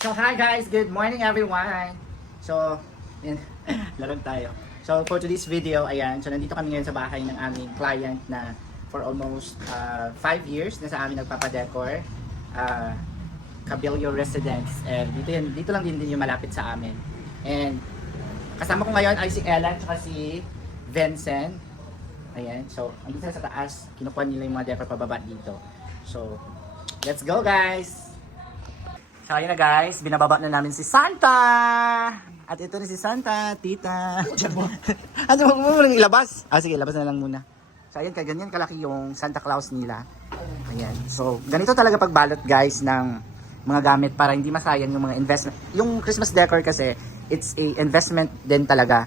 So hi guys, good morning everyone. So, yan, larog tayo. So for today's video, ayan, so nandito kami ngayon sa bahay ng aming client na for almost 5 years na sa amin nagpapadecor. Cabello Residence. And dito lang din yung malapit sa amin. And kasama ko ngayon ay si Ella at si Vincent. Ayan, so andun sila sa taas, kinukuha nila yung mga decor pababa dito. So, let's go guys! So ayun na guys, binababa na namin si Santa! At ito na si Santa, tita. Ano mo muna ilabas? Sige, ilabas na lang muna. So ayun, ganyan kalaki yung Santa Claus nila. Ayan. So ganito talaga pagbalot guys ng mga gamit para hindi masayang yung mga investment. Yung Christmas decor kasi, it's a investment din talaga.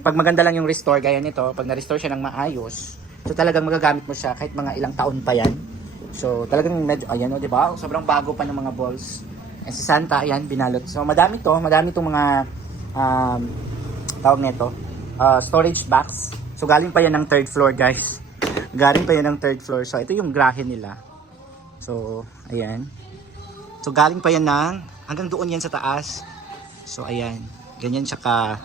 Pag maganda lang yung restore, gaya nito, pag na-restore siya ng maayos, so talagang magagamit mo siya kahit mga ilang taon pa yan. So talagang medyo, ayan o, diba? Sobrang bago pa ng mga balls. And si Santa, ayan, binalot. So madami itong mga, tawag nito, storage box. So galing pa yan ng third floor guys. Galing pa yan ng third floor. So ito yung grahe nila. So, ayan. So galing pa yan hanggang doon yan sa taas. So ayan, ganyan siya ka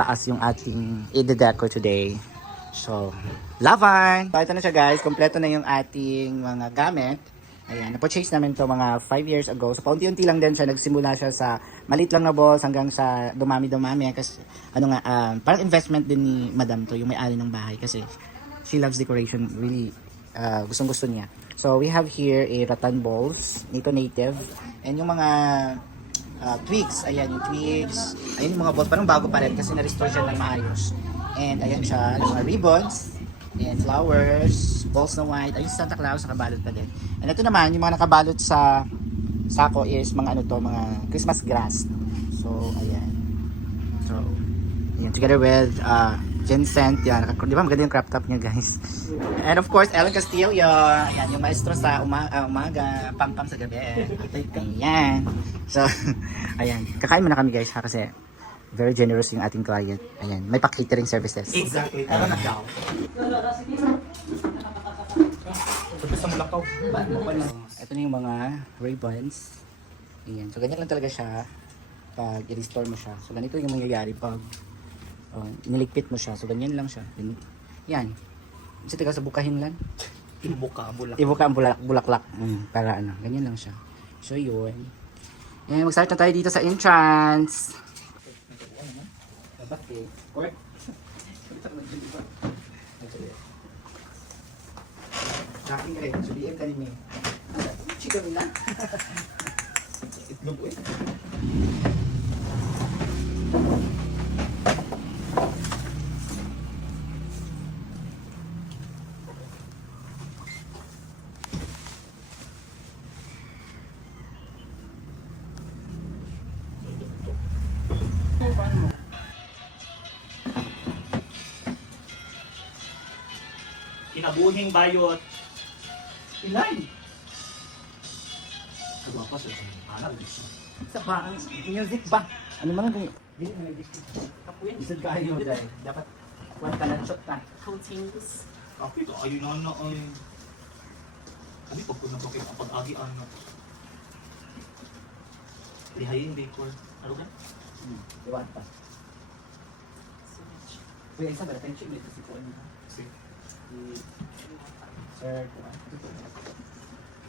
taas yung ating i-decor today. So, laban! So, ito na siya guys. Kompleto na yung ating mga gamit. Ayan, na-purchase namin to mga 5 years ago. So, paunti-unti lang din siya. Nagsimula siya sa maliit lang na balls hanggang sa dumami-dumami. Kasi, parang investment din ni Madam to, yung may-ari ng bahay. Kasi, she loves decoration. Really, gustong-gusto niya. So, we have here a rattan balls. Ito native. And yung mga twigs. Ayan, yung twigs. Ayan yung mga balls. Parang bago pa rin kasi na-restore siya ng maayos. And ayan siya, yung mga ribbons, and flowers, balls na white, ayun si Santa Claus, nakabalot pa din. And ito naman, yung mga nakabalot sa sako is mga mga Christmas grass. So, ayan. So, ayan, together with Vincent, yan. Di ba maganda yung crop top niya, guys? And of course, Ellen Castillo, ayan, yung maestro sa umaga, pam-pam sa gabi. Ayan. So, ayan. Kakain muna kami, guys, ha, kasi very generous yung ating client. Ayan, may pa-catering services. Exactly. Ano na daw? Ito na yung mga ribbons. Ayan, so ganyan lang talaga siya pag i-restore mo siya. So ganito yung mangyayari pag niligpit mo siya. So ganyan lang siya. Yan. Kasi taga sa bukahin lang. Ibuka ang bulak. Ibuka ang bulaklak. Para ganyan lang siya. So yun. Ayan, mag-start na tayo dito sa entrance. Okay. Tracking rin. Suliin ka ni May. Chika nila. Itlog eh. Kinabuhing bayot. Ilan? Ano pa sa anak? Sa ba? Music ba? Ano man ang hindi na music. Kapuyan. Isad ka ayun dahil. Dapat kuwan ka na shot na. Coatings. Ako ito, ayun na ay. Kami pag kung napakit ang pag-agian na. Lihayin decor. Ano ka? Iwan pa. Kuya, isa ba? Pension dito si Kuwan niya. Kasi, Sir, Kuwan.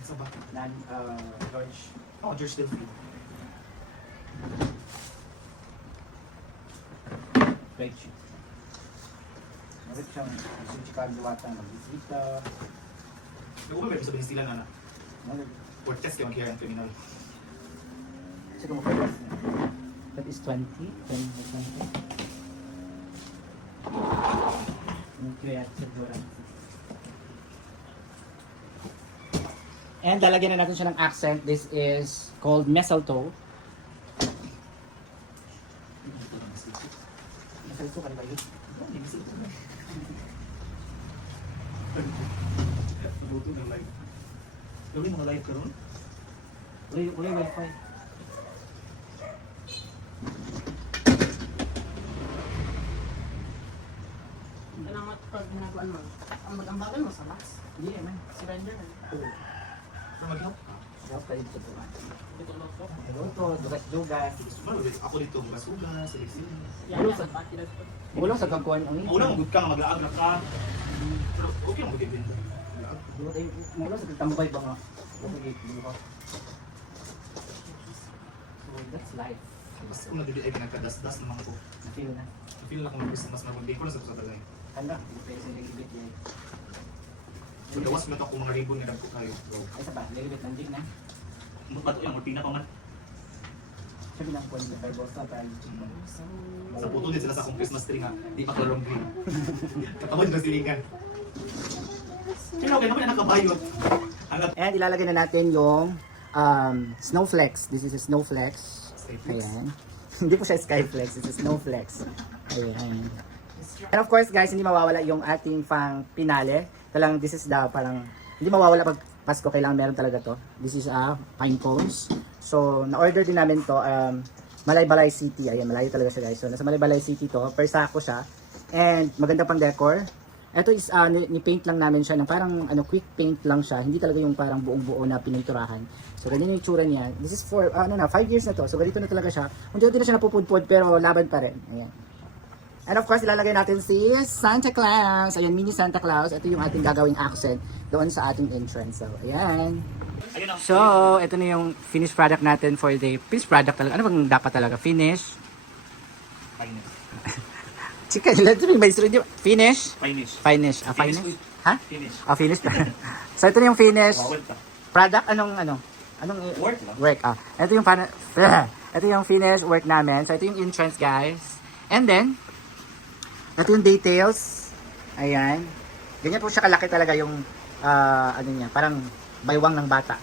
isa ba? George. Oh, George Delphine. Great sheet. Marit siyang sumchikal duwata mag-visita. Yung ulo meron sabihin sila na or test yung kaya yung criminal. Kasi kung mag that is 20. 20. And lalagyan na natin siya ng accent. This is called mistletoe. Mistletoe ka ba yun? Nabuto ng live. Gawin mga live ka ron? Wala wifi. Salamat pag ginagawa mo. Ang mag-ambagan mo sa box. Hindi naman. Surrender na. Oo. Pero mag-help ka. Dapat tayo dito po. Ito loko. Luto, dugas-dugas. Ako dito, basuga, seleksyon. Yan yan. Pati na ito. Ulang sa gagawin ang Una, magod ka, maglaag na ka. Pero okay lang magiging. Ulang sa tambay ba nga? So that's life. Mas kung nabili ay pinagkadas-das naman ko. Feel na. Feel na kung mas magbigay ko na sa tagay. Handa, pwede sa ligibit yan. So, gawas mo ito kung mga ribon nga dagko kayo. So, Ay sa ba, ligibit ng jig na. bato yung mortina pa man. Sabi ng kwan sa Barbosa para YouTube mo. Sa puto din sila sa akong Christmas tree nga. Di pa kalong green. Katawad na silingan. Kaya okay naman yung nakabayot. And ilalagay na natin yung snowflakes. This is a snowflakes. Ayan. Hindi po siya skyflex, this is snowflakes. Ayan. And of course guys, hindi mawawala yung ating pang pinale. Talang this is the parang, hindi mawawala pag Pasko, kailangan meron talaga to. This is pine cones. So, na-order din namin to, Malaybalay City. Ayan, malayo talaga siya guys. So, nasa Malaybalay City to, per sako siya. And maganda pang decor. Ito is, ni-paint lang namin siya ng parang quick paint lang siya. Hindi talaga yung parang buong-buo na pininturahan. So, ganyan yung itsura niya. This is for, 5 years na to. So, ganito na talaga siya. Unti-unti na siya napupudpud, pero laban pa rin. Ayan. And of course, ilalagay natin si Santa Claus. Ayan, mini Santa Claus. Ito yung ating gagawing accent doon sa ating entrance. So, ayan. So, ito na yung finished product natin for the finished product talaga. Ano bang dapat talaga? Finish? Finest. Chicken, let's be maestro. Finish? Finish. Finish. Finish? Ha? Finish. Finish. So, ito na yung finish Wawad ka. product. Anong Work lang. work? Ito yung ito yung finish work namin. So, ito yung entrance, guys. And then, ito yung details. Ayan. Ganyan po siya kalaki talaga yung ano niya, parang baywang ng bata.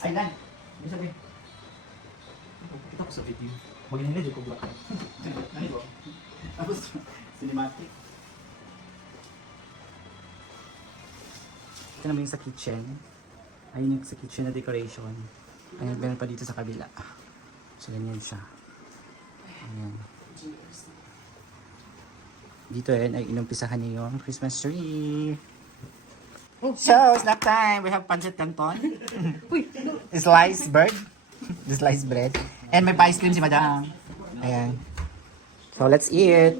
Ay, lan. Ano sabi? Kita ko sa video. Maghinahilid yung kubla. Ano ba? Tapos, cinematic. Ito naman yung sa kitchen. Ayun yung sa kitchen na decoration. Ayan, meron pa dito sa kabila. So, ganyan siya. Ayan. Dito yan ay inumpisahan niyo yung Christmas tree. So, snack time! We have pancit canton. Sliced bird. The sliced bread. And may pa ice cream si madam. Ayan. So, let's eat.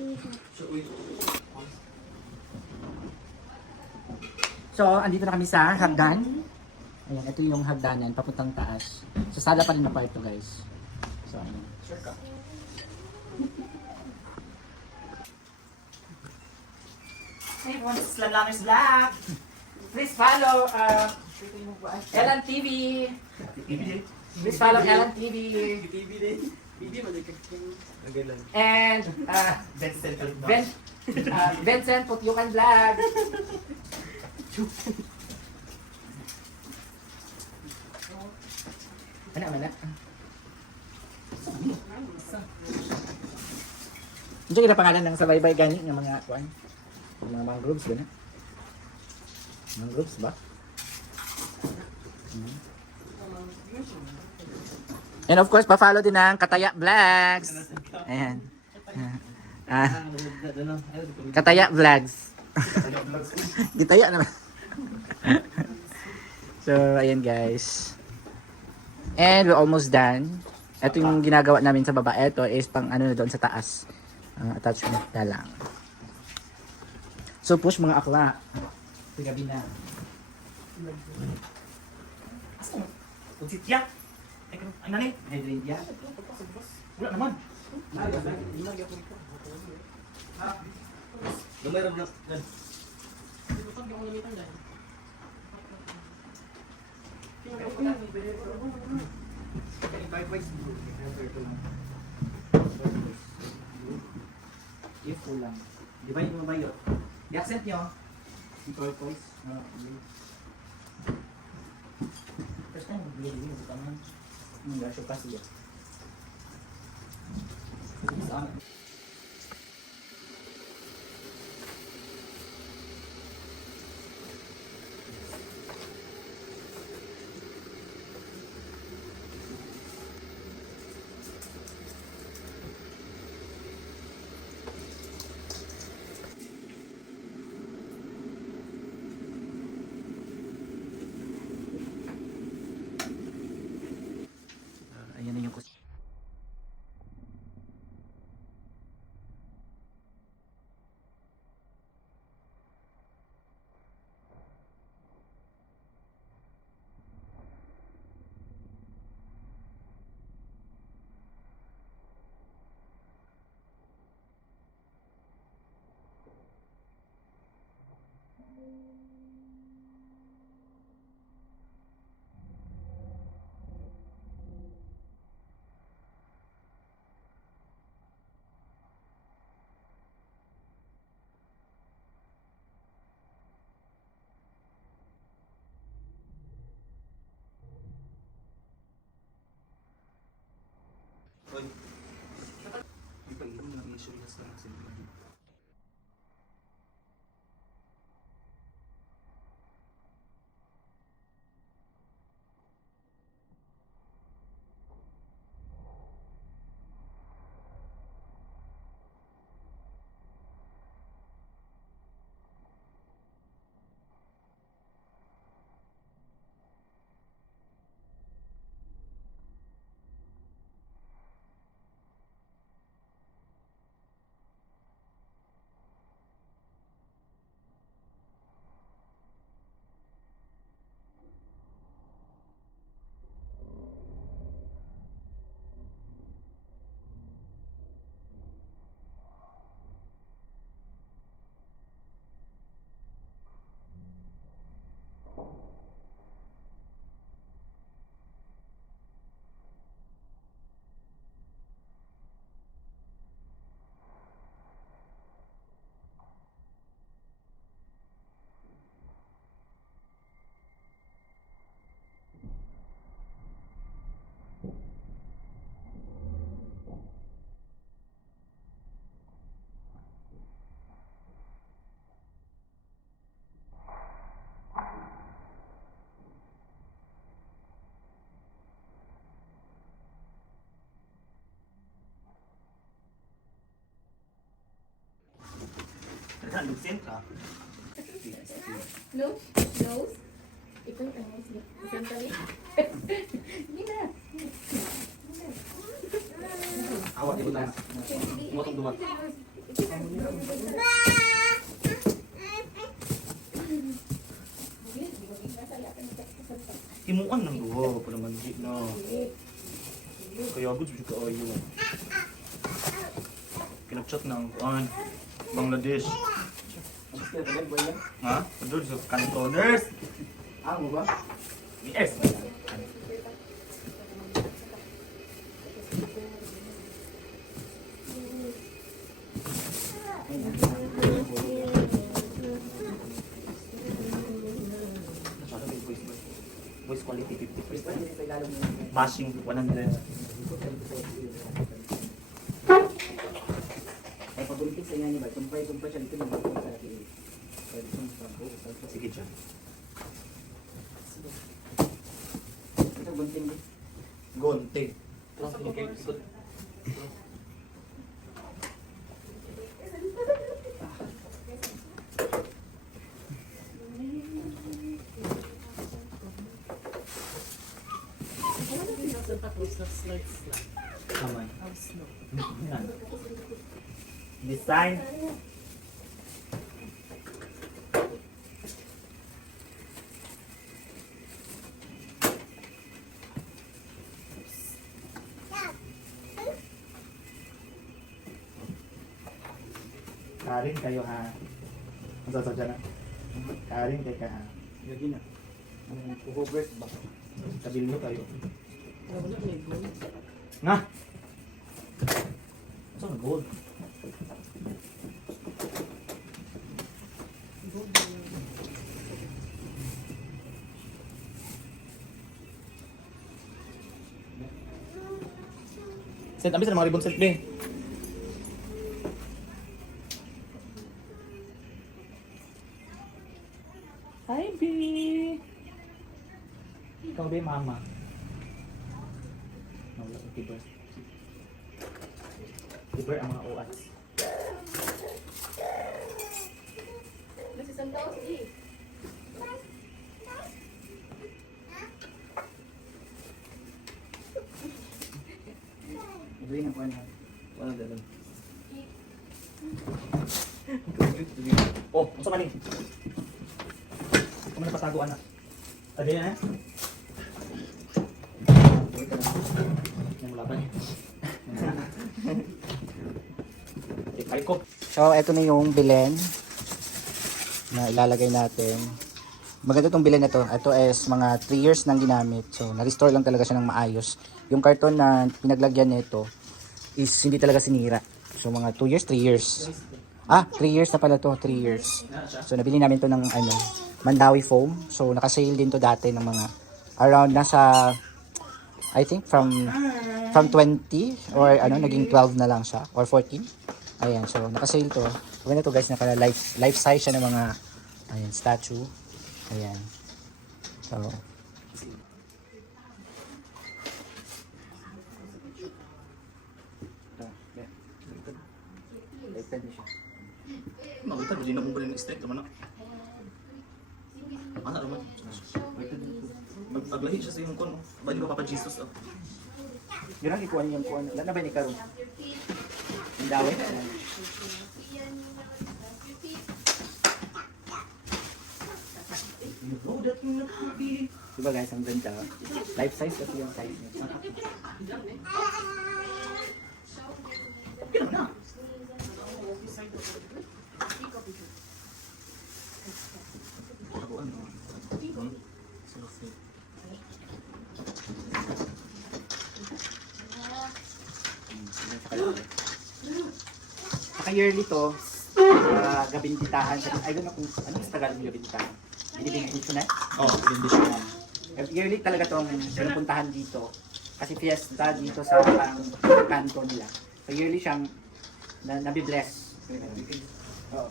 So, andito na kami sa hagdan. Ayan, ito yung hagdanan, papuntang taas. So, sala pa rin na part to, guys. So, ayan. Sure ka. Hey everyone, this is Lanlanger's Vlog. Please follow Ellen TV. Please follow Ellen TV. And Vincent Putyukan Vlog. Ano naman na? Ito yung pangalan ng sabay-bay gani ng mga kuan. Ng mga mangroves ba na? Mangroves ba? And of course, pa-follow din ng Kataya Vlogs. Ayan. Kataya Vlogs. Gitaya naman. So, ayan guys. And we're almost done. Ito yung ginagawa namin sa baba. Ito is pang ano na doon sa taas. Attachment na lang. So push mga akla. Sa gabi na. Unsitya. Ano ni? Hydrangean. Wala naman. Lumay ram na. Ito pag yung gamitan dahil. If lang. Di ba yung mabayot? I-accent nyo. Yung turquoise. First time, magbili din yung tangan. Yung gasyo kasi yan. na, Lucent ka. Nose? Nose? Ito yung ano, sandali. Hindi na. Awat, ito tayo. Umotong duwag. Himuan ng duwa, pala manjik na. Kaya good juga ayo. Kinag-chat ng kuan, Bangladesh. Ha? Doon sa Cantoners. Ano ba? Yes. Voice quality 50%. Bashing 100. Ay, pabulitin sa inyo ba? Tumpay siya dito ng mga Sige dyan. ito bunting din. Gonte. Tapos na slides lang. Naman. Ang snow. Yan. Design. Karin kayo ha. Ang sasadya na. Karin kayo ha. Lagi na. Puhobert ba? Sabihin nyo kayo. Wala na, may gold. Nga! Saan gold? Gold na yun. Sent, abis na mga ribbon sent, be. Hi, B. Ikaw, be, mama. Nawala ko, Tiber. Tiber ang mga uats. Nasa isang tao, sige. Ito yung kuwan. Walang dalang. Oh, ang sama ni. Kung na patago, anak. Tabi na, eh? Yang mula pa niya. Ikay ko. So, ito na yung bilen na ilalagay natin. Maganda itong bilen na to. Ito is mga 3 years nang ginamit. So, na-restore lang talaga siya ng maayos. Yung karton na pinaglagyan nito is hindi talaga sinira. So, mga 2 years, 3 years. 3 years na pala to, 3 years. So, nabili namin to ng Mandawi foam. So, naka-sale din to dati ng mga around nasa I think from 20 or naging 12 na lang siya or 14. Ayan, so naka-sale to. So, ganito guys, life size siya ng mga statue. Ayan. So, Makita, hindi na mong galing straight naman na. Ano naman? Maglahi siya sa iyong kon. Ba di ba Papa Jesus? Oh. yun ang ikuha niyang kuha. Wala na ba ni Karo? Ang dawit? Diba guys, ang ganda. Life size kasi yung size niya. Okay naman na. Saka yearly to, gabintitahan siya. I don't know kung ano yung Tagalog ng gabintitahan. Binibigyan na? Oh, hindi siya. Yearly talaga itong pinupuntahan dito. Kasi fiesta dito sa kanto nila. So yearly siyang nabibless. Oo.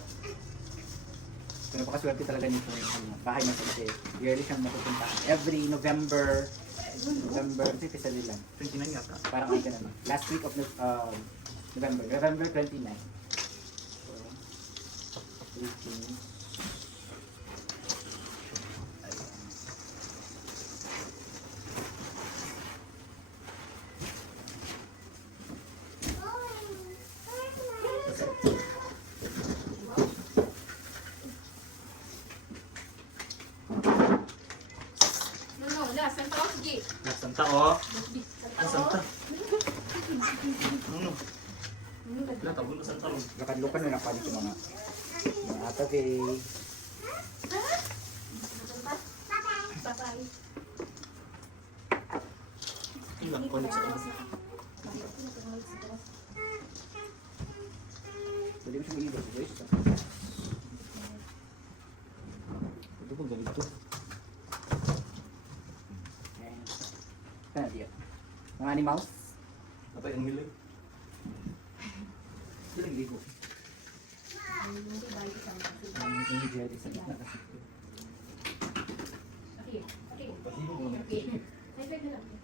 So napakaswerte talaga nito yung bahay na kasi yearly siyang napupuntahan. Every November, kasi pisa nila. 29 yata. Parang ay ganun. Last week of November 29. So, No, last. Santa ko, sige. Santa oh. Santa. Ano? Wala, tabon na Santa ron. Nakadlukan na nakali ko mga atabi. Bye-bye. Ilang ko sa ano. Pwede mo siya mag-ibig guys. Ito po ganito. Kana dia. Mga animals. Apa yang hilang? Ito lang ligo. Ang ingredient sa gitna kasi. Okay, okay. Pasibo ko naman. Okay. Ay, pwede lang. Ay,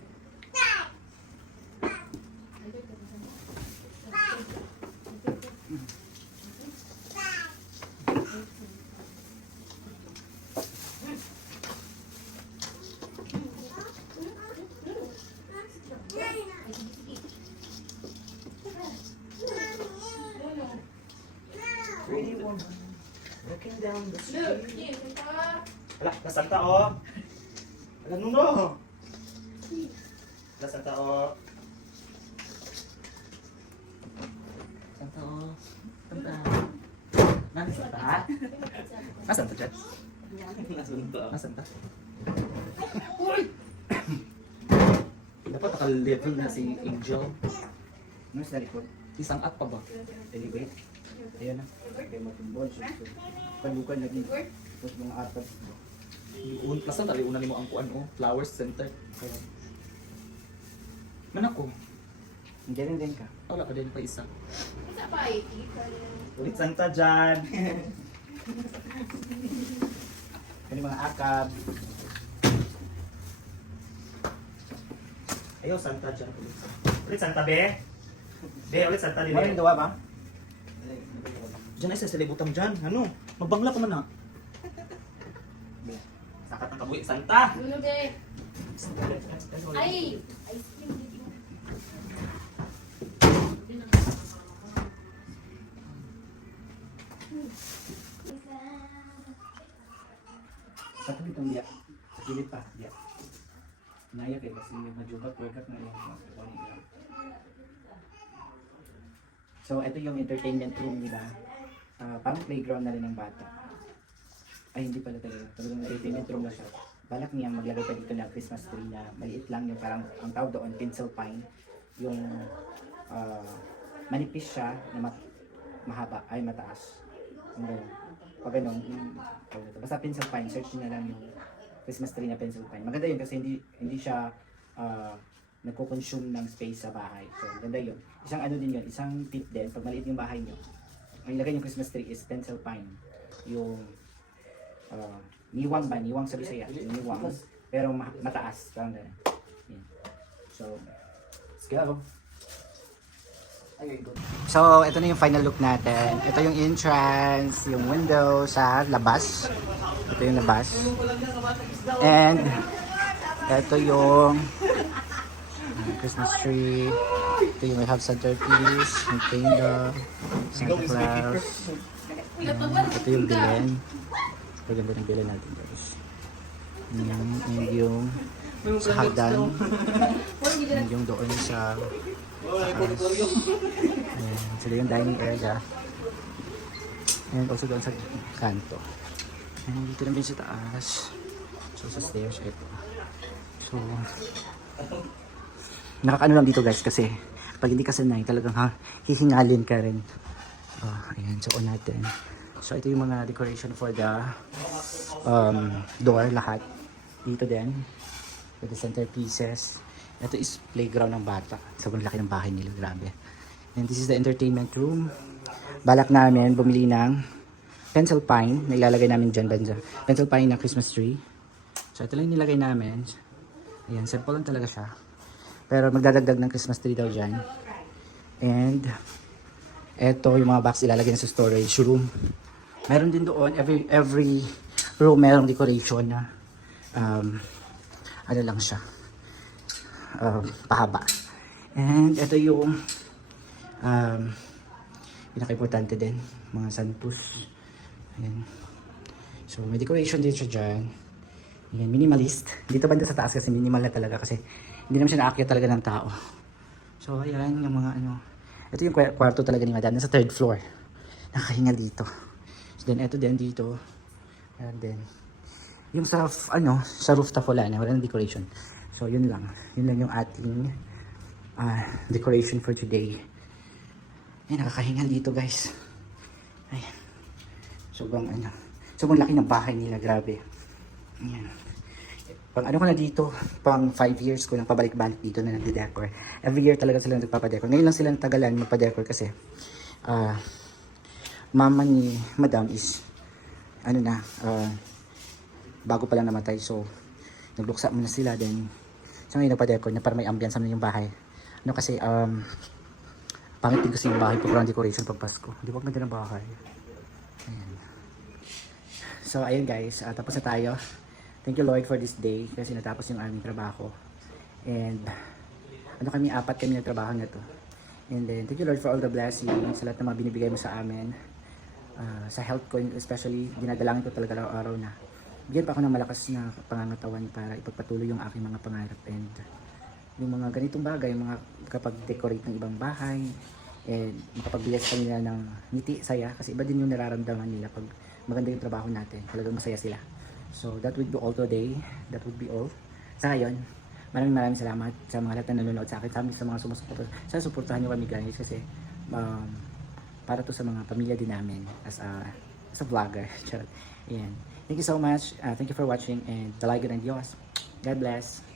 pwede lang. Walking down the Look, here, Santa. Wala, na Santa oh. Alam mo no. Na Santa oh. Santa oh. Santa. Nani Santa? Nasaan to, Chat? Nasanta. Nasaan ta? Dapat naka-level na si Angel. Ano sa likod? Isang at pa ba? Elevate. Ayan na. Kaya matumbol. Palukan lagi. Tapos mga atas. Iun plus ang taliunan nimo ang kuan oh, flowers center. Kaya. Man ako. Hindi rin din ka. Wala pa din pa isa. Isa pa, eh. Ulit Santa dyan. Kani mga akab. Ayaw Santa dyan. Ulit Santa be. Be, ulit Santa din. Ano yung dawa ba? Diyan ay sa libutang dyan. Ano? Magbangla ka man na. Sakat ang kabuhi Santa. Nuno, be. Ay! Ice cream dito. Patuloy itong diya. Pilit pa. Diya. Naya kayo kasi majubat. Workout na yung mga. So, ito yung entertainment room nila. Parang playground na rin ng bata. Ay, hindi pala talaga. Talagang entertainment room na siya. Balak niya maglagay pa dito ng Christmas tree na maliit lang yung parang ang tawag doon, pencil pine. Yung manipis siya na mahaba, ay mataas. Ang ganun. Pag ganun, basta pencil pine, search nyo na lang yung Christmas tree na pencil pine. Maganda yun kasi hindi siya nagko-consume ng space sa bahay. So, ganda yun. Isang ano din yun, isang tip din, pag maliit yung bahay nyo, ang ilagay yung Christmas tree is pencil pine. Yung niwang ba? Niwang sa Bisaya. Yung niwang. Pero mataas. Parang gano'n. Yan. So, let's go. So, ito na yung final look natin. Ito yung entrance, yung window sa labas. Ito yung labas. And, ito yung Christmas tree. Ito yung we have centerpiece, yung candle, Santa Claus. Ito yung bilen. Paganda ng bilen natin guys. And yung sa hagdan. And yung doon sa ayan, sila yung dining area. And also doon sa kanto. And dito namin sa taas. So sa stairs, ito. So, nakakaano lang dito guys kasi pag hindi ka sanay talagang hihingalin ka rin. Ayan, so on natin. So ito yung mga decoration for the door lahat. Dito din. For the centerpieces. Ito is playground ng bata. Sobrang laki ng bahay nila, grabe. And this is the entertainment room. Balak namin bumili ng pencil pine na ilalagay namin dyan banda. Pencil pine na Christmas tree. So ito lang yung nilagay namin. Ayan, simple lang talaga siya. Pero magdadagdag ng Christmas tree daw dyan. And ito yung mga box ilalagay na sa storage room. Meron din doon, every room merong decoration na ano lang siya, pahaba. And ito yung pinaka-importante din, mga sandpus. Ayan. So may decoration din siya dyan. Ayan, minimalist. Dito banda sa taas kasi minimal na talaga kasi hindi naman siya naakyat talaga ng tao. So ayan yung mga ano. Ito yung kwarto talaga ni Madam. Nasa 3rd floor. Nakahinga dito. So then ito din dito. And then yung sa sa rooftop wala na. Wala na decoration. So yun lang. Yun lang yung ating decoration for today. Ay, nakakahinga dito guys. Ayan. Sobrang sobrang laki ng bahay nila. Grabe. Ayan. Pang ko na dito, pang 5 years ko nang pabalik-balik dito na nagde-decor. Every year talaga sila nagpapadecor. Ngayon lang sila natagalan magpa-decor kasi mama ni Madam is bago pa lang namatay. So nagluksa muna sila then so ngayon nagpa-decor na para may ambience naman yung bahay. Kasi pangit din kasi yung bahay pag walang decoration pag Pasko. Di ba ganda ng bahay? Ayan. So ayun guys, tapos na tayo. Thank you Lord for this day kasi natapos yung aming trabaho. And apat kami nagtrabaho na to. And then thank you Lord for all the blessings sa lahat ng mga binibigay mo sa amin. Sa health ko especially, dinadalangin ko talaga araw-araw na bigyan pa ako ng malakas na pangangatawan para ipagpatuloy yung aking mga pangarap. And yung mga ganitong bagay, yung mga kapag-decorate ng ibang bahay, and makapagbigay sa kanila ng ngiti, saya, kasi iba din yung nararamdaman nila pag maganda yung trabaho natin, talagang masaya sila. So that would be all today. That would be all. Sa ngayon, maraming salamat sa mga lahat na nanonood sa akin, sa mga sumusuporta. Sana suportahan nyo kami guys kasi para to sa mga pamilya din namin as a vlogger. Ayan. Thank you so much. Thank you for watching and dalagan ng Diyos. God bless.